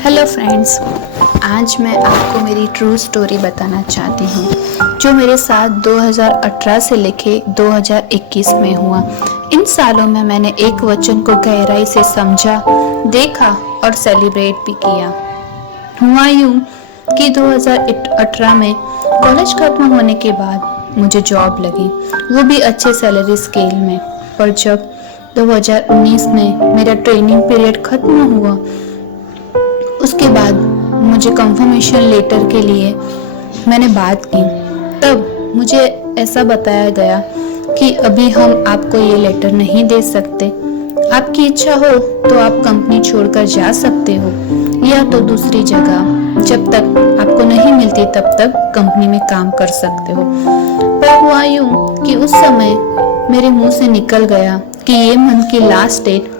Hello friends, आज मैं आपको मेरी ट्रू स्टोरी बताना चाहती हूँ जो मेरे साथ 2018 से लेके 2021 में हुआ। इन सालों में मैंने एक वचन को गहराई से समझा, देखा और सेलिब्रेट भी किया। हुआ यूँ कि 2018 में कॉलेज खत्म होने के बाद मुझे जॉब लगी, वो भी अच्छे सैलरी स्केल में। पर जब 2019 में मेरा ट्रेनिंग पीरियड खत्म हुआ, उसके बाद मुझे कंफर्मेशन लेटर के लिए मैंने बात की, तब मुझे ऐसा बताया गया कि अभी हम आपको ये लेटर नहीं दे सकते। आपकी इच्छा हो तो आप कंपनी छोड़कर जा सकते हो या तो दूसरी जगह जब तक आपको नहीं मिलती तब तक कंपनी में काम कर सकते हो। पर हुआ यूं कि उस समय मेरे मुंह से निकल गया कि ये मंथ की लास्ट डेट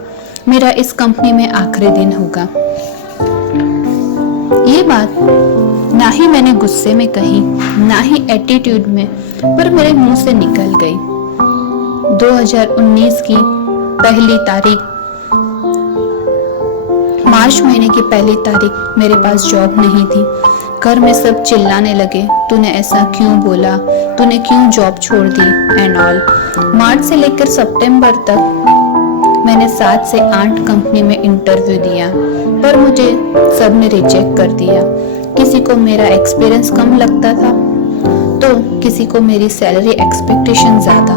मेरा इस कंपनी में आखिरी दिन होगा। ये बात ना ही मैंने गुस्से में कही, ना ही एटीट्यूड में, पर मेरे मुंह से निकल गई। 2019 की पहली तारीख, मार्च महीने की पहली तारीख मेरे पास जॉब नहीं थी। घर में सब चिल्लाने लगे, तूने ऐसा क्यों बोला, तूने क्यों जॉब छोड़ दी एंड ऑल। मार्च से लेकर सितंबर तक मैंने 7 से 8 कंपनी में इंटरव्यू दिया, पर मुझे सब ने रिजेक्ट कर दिया। किसी को मेरा एक्सपीरियंस कम लगता था तो किसी को मेरी सैलरी एक्सपेक्टेशन ज्यादा।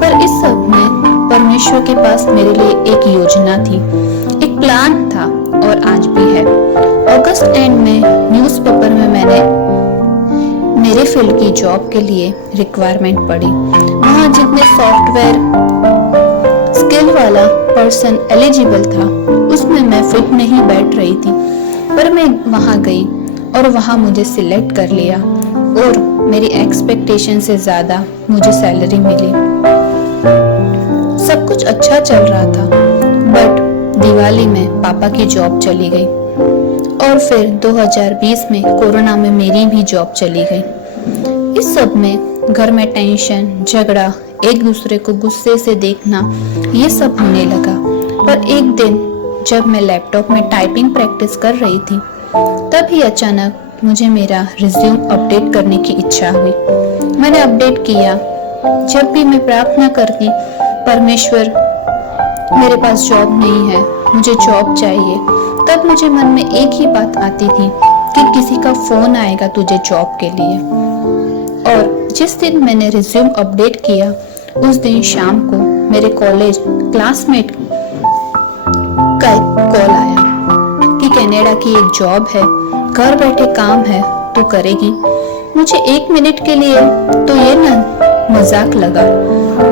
पर इस सब में परमेश्वर के पास मेरे लिए एक योजना थी, एक प्लान था और आज भी है। अगस्त एंड में न्यूज़पेपर में मैंने मेरे फील्ड की जॉब के लिए रिक्वायरमेंट पड़ी। वहाँ जितने सॉफ्टवेयर स्किल वाला पर्सन एलिजिबल था उसमें मैं फिट नहीं बैठ रही थी, पर मैं वहां गई और वहां मुझे सिलेक्ट कर लिया और मेरी एक्सपेक्टेशन से ज्यादा मुझे सैलरी मिली। सब कुछ अच्छा चल रहा था, बट दिवाली में पापा की जॉब चली गई और फिर 2020 में कोरोना में मेरी भी जॉब चली गई। इस सब में घर में टेंशन, झगड़ा, एक दूसरे को गुस्से से देखना, ये सब होने लगा। पर एक दिन जब मैं लैपटॉप में टाइपिंग प्रैक्टिस कर रही थी, तभी अचानक मुझे मेरा रिज्यूम अपडेट करने की इच्छा हुई। मैंने अपडेट किया। जब भी मैं प्रार्थना करती, परमेश्वर मेरे पास जॉब नहीं है, मुझे जॉब चाहिए, तब मुझे मन में एक ही बात आती थी कि किसी का फोन आएगा तुझे जॉब के लिए। और जिस दिन मैंने रिज्यूम अपडेट किया, उस दिन शाम को मेरे कॉलेज क्लासमेट का एक कॉल आया कि कनाडा की एक जॉब है, घर बैठे काम है, तू करेगी। मुझे 1 मिनट के लिए तो ये मजाक लगा,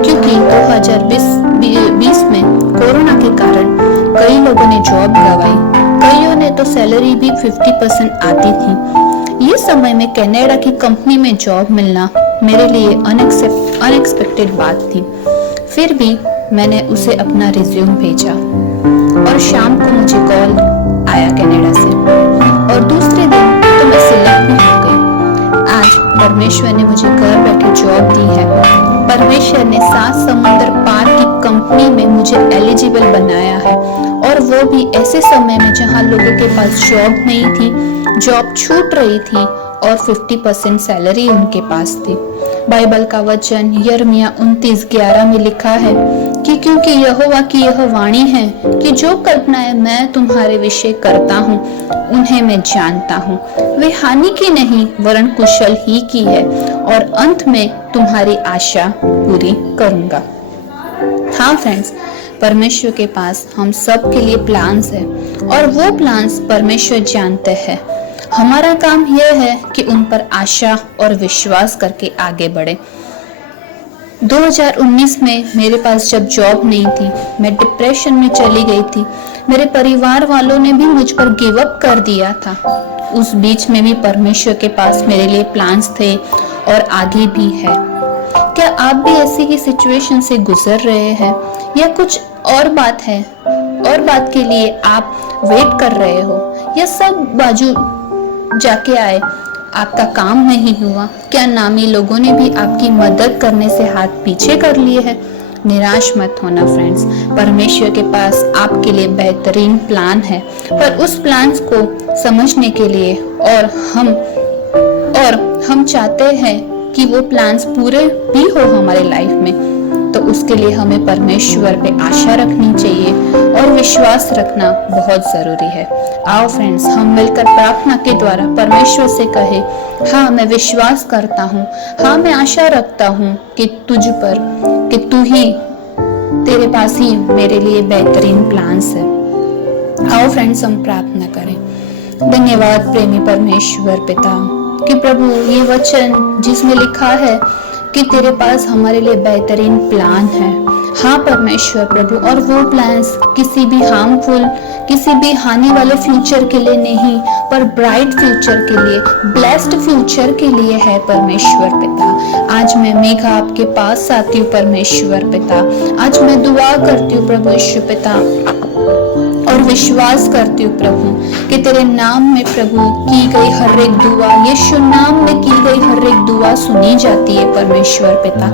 क्योंकि 2020 में कोरोना के कारण कई लोगों ने जॉब गंवाई, कईयों ने तो सैलरी भी 50% आती थी। ये समय में कनाडा की कंपनी में जॉब मिलना मेरे लिए अनएक्सपेक्टेड बात थी। फिर भी मैंने उसे अपना रिज्यूम भेजा और शाम को मुझे कॉल आया कनाडा से और दूसरे दिन तो मैं सिलेक्ट भी हो गई। आज परमेश्वर ने मुझे घर बैठे जॉब दी है। परमेश्वर ने 7 समुंदर पार की कंपनी में मुझे एलिजिबल बनाया है, और वो भी ऐसे समय में जहां लोगों के पास जॉब नहीं थी, जॉब छूट रही थी और 50% सैलरी उनके पास थी। बाइबल का वचन यिर्मयाह 29:11 में लिखा है कि क्योंकि यहोवा की यह वाणी है कि जो कल्पनाएं मैं तुम्हारे विषय करता हूँ उन्हें मैं जानता हूँ, वे हानि की नहीं वरन कुशल ही की है, और अंत में तुम्हारी आशा पूरी करूंगा। हाँ फ्रेंड्स, परमेश्वर के पास हम सब के लिए प्लान्स है और वो प्लान्स परमेश्वर जानते हैं। हमारा काम यह है कि उन पर आशा और विश्वास करके आगे बढ़े। 2019 में मेरे पास जब जॉब नहीं थी, मैं डिप्रेशन में चली गई थी। मेरे परिवार वालों ने भी मुझ पर गिव अप कर दिया था। उस बीच में भी परमेश्वर के पास मेरे लिए प्लान्स थे और आगे भी है। क्या आप भी ऐसी ही सिचुएशन से गुजर रहे हैं या कुछ और बात है, और बात के लिए आप वेट कर रहे हो, या सब बाजू जाके आए, आपका काम नहीं हुआ? क्या नामी लोगों ने भी आपकी मदद करने से हाथ पीछे कर लिए हैं? निराश मत होना फ्रेंड्स, परमेश्वर के पास आपके लिए बेहतरीन प्लान है। पर उस प्लान को समझने के लिए और हम चाहते हैं कि वो प्लान्स पूरे भी हो हमारे लाइफ में, तो उसके लिए हमें परमेश्वर पे आशा रखनी चाहिए और विश्वास रखना बहुत जरूरी है। आओ फ्रेंड्स, हम मिलकर प्रार्थना के द्वारा परमेश्वर से कहे, हाँ मैं विश्वास करता हूँ, हाँ मैं आशा रखता हूँ कि तुझ पर, कि तू ही, तेरे पास ही मेरे लिए बेहतरीन प्लान्स है। आओ फ्रेंड्स, हम प्रार्थना करें। धन्यवाद प्रेमी परमेश्वर पिता कि प्रभु ये वचन जिसमें लिखा है कि तेरे पास हमारे लिए बेहतरीन प्लान है। हाँ परमेश्वर प्रभु, और वो प्लान्स किसी भी हार्मफुल, किसी भी हानि वाले फ्यूचर के लिए नहीं, पर ब्राइट फ्यूचर के लिए, ब्लेस्ड फ्यूचर के लिए है परमेश्वर पिता। आज मैं मेघा आपके पास आती हूँ परमेश्वर पिता। आज मैं दुआ करती हूँ प्रभु यीशु पिता, और विश्वास करती हूँ प्रभु कि तेरे नाम में प्रभु की गई हर एक दुआ, यीशु नाम में की गई हर एक दुआ सुनी जाती है परमेश्वर पिता।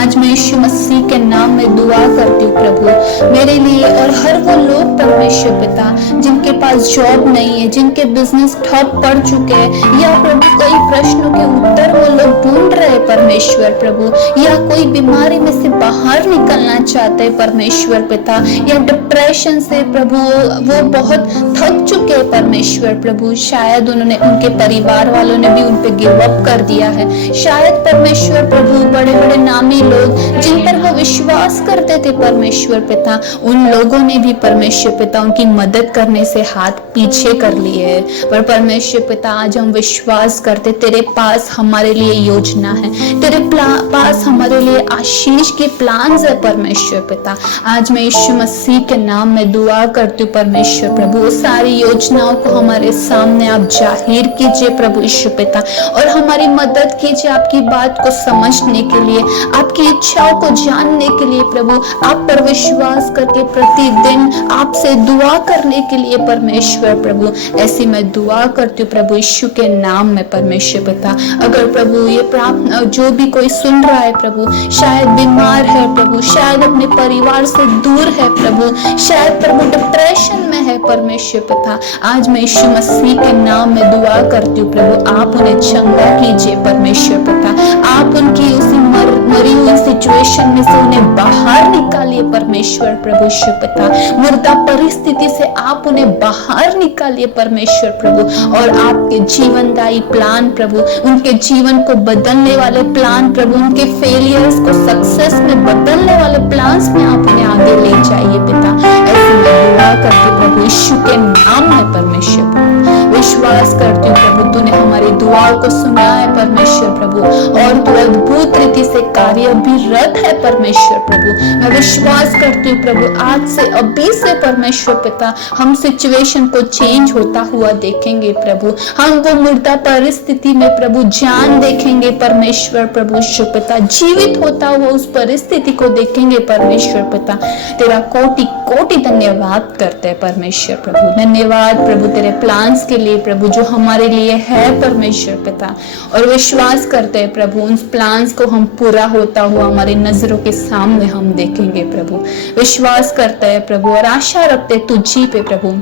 आज मैं यीशु मसीह के नाम में दुआ करती हूँ प्रभु मेरे लिए और हर वो लोग परमेश्वर पिता जिनके पास जॉब नहीं है, जिनके बिजनेस ठप पड़ चुके हैं, या प्रभु कई प्रश्नों के उत्तर वो लोग ढूंढ रहे हैं परमेश्वर प्रभु, या कोई बीमारी में से बाहर निकलना चाहते हैं परमेश्वर पिता, या डिप्रेशन से प्रभु वो बहुत थक चुके हैं परमेश्वर प्रभु। शायद उन्होंने, उनके परिवार वालों ने भी उन पे गिव अप कर दिया है। शायद परमेश्वर प्रभु बड़े बड़े नामी लोग जिन पर वो विश्वास करते थे परमेश्वर पिता, उन लोगों ने भी परमेश्वर पिता उनकी मदद करने से हाथ पीछे कर लिए है। पर परमेश्वर पिता आज हम विश्वास करते, तेरे पास हमारे लिए योजना है, तेरे पास हमारे लिए आशीष के प्लान है परमेश्वर पिता। आज मैं यीशु मसीह के नाम में दुआ करती हूँ परमेश्वर प्रभु, सारी योजनाओं को हमारे सामने आप जाहिर कीजिए प्रभु यीशु पिता, और हमारी मदद कीजिए आपकी बात को समझने के लिए, आपकी इच्छाओं को जानने के लिए प्रभु, आप पर विश्वास करके प्रतिदिन आपसे दुआ करने के लिए परमेश्वर प्रभु। ऐसी मैं दुआ करती हूँ प्रभु यीशु के नाम में परमेश्वर पिता। अगर प्रभु ये प्रार्थना जो भी कोई सुन रहा है प्रभु, शायद बीमार है प्रभु, शायद अपने परिवार से दूर है प्रभु, शायद प्रभु डिप्रेशन में है परमेश्वर पिता, आज मैं यीशु मसीह के नाम में दुआ करती हूँ प्रभु, आप उन्हें चंगा कीजिए परमेश्वर पिता। आप उनकी उसी मरी हुई सिचुएशन में से उन्हें बाहर निकालिए परमेश्वर प्रभु यीशु पिता। मुर्दा परिस्थिति से आप उन्हें बाहर निकालिए परमेश्वर प्रभु, और आपके जीवनदायी प्लान प्रभु, उनके जीवन को बदलने वाले प्लान प्रभु, उनके फेलियर्स को सक्सेस में बदलने वाले प्लान्स में आप उन्हें आगे ले जाइए पिता। ऐसी मैं दुआ करती प्रभु यीशु के नाम में परमेश्वर प्रभु। विश्वास करती हूँ प्रभु, तूने हमारी दुआओं को सुना है परमेश्वर प्रभु, और तू अद्भुत रीति से कार्य भी रत है परमेश्वर प्रभु। मैं विश्वास करती हूँ प्रभु, आज से अभी से परमेश्वर पिता हम सिचुएशन को चेंज होता हुआ देखेंगे प्रभु, हम वो मुर्दा परिस्थिति में प्रभु जान देखेंगे परमेश्वर प्रभु यीशु पिता, जीवित होता हुआ उस परिस्थिति को देखेंगे परमेश्वर पिता। तेरा कोटि कोटि धन्यवाद करते हैं परमेश्वर प्रभु। धन्यवाद प्रभु तेरे प्लान्स के लिए प्रभु जो हमारे लिए है परमेश्वर पिता, और विश्वास करते हैं प्रभु उन प्लान्स को हम पूरा होता हुआ हमारी नजरों के सामने हम देखेंगे प्रभु। विश्वास करते हैं प्रभु और आशा रखते तुझी पे प्रभु,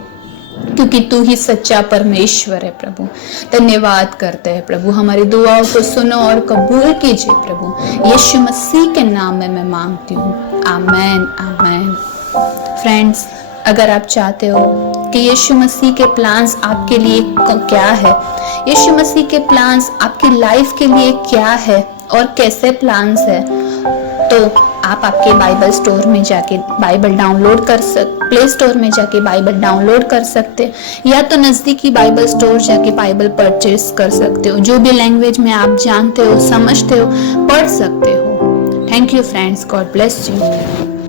क्योंकि तू ही सच्चा परमेश्वर है प्रभु। धन्यवाद करते हैं प्रभु, हमारी दुआओं को सुनो और कबूल कीजिए प्रभु। यीशु मसीह के नाम में मैं मांगती हूँ, आमेन आमेन। फ्रेंड्स, अगर आप चाहते हो कि यीशु मसीह के प्लान्स आपके लिए क्या है, यीशु मसीह के प्लान्स आपकी लाइफ के लिए क्या है और कैसे प्लान्स है, तो आप आपके बाइबल स्टोर में जाके बाइबल डाउनलोड कर प्ले स्टोर में जाके बाइबल डाउनलोड कर सकते, या तो नजदीकी बाइबल स्टोर जाके बाइबल परचेस कर सकते हो। जो भी लैंग्वेज में आप जानते हो, समझते हो, पढ़ सकते हो। Thank you friends, God bless you.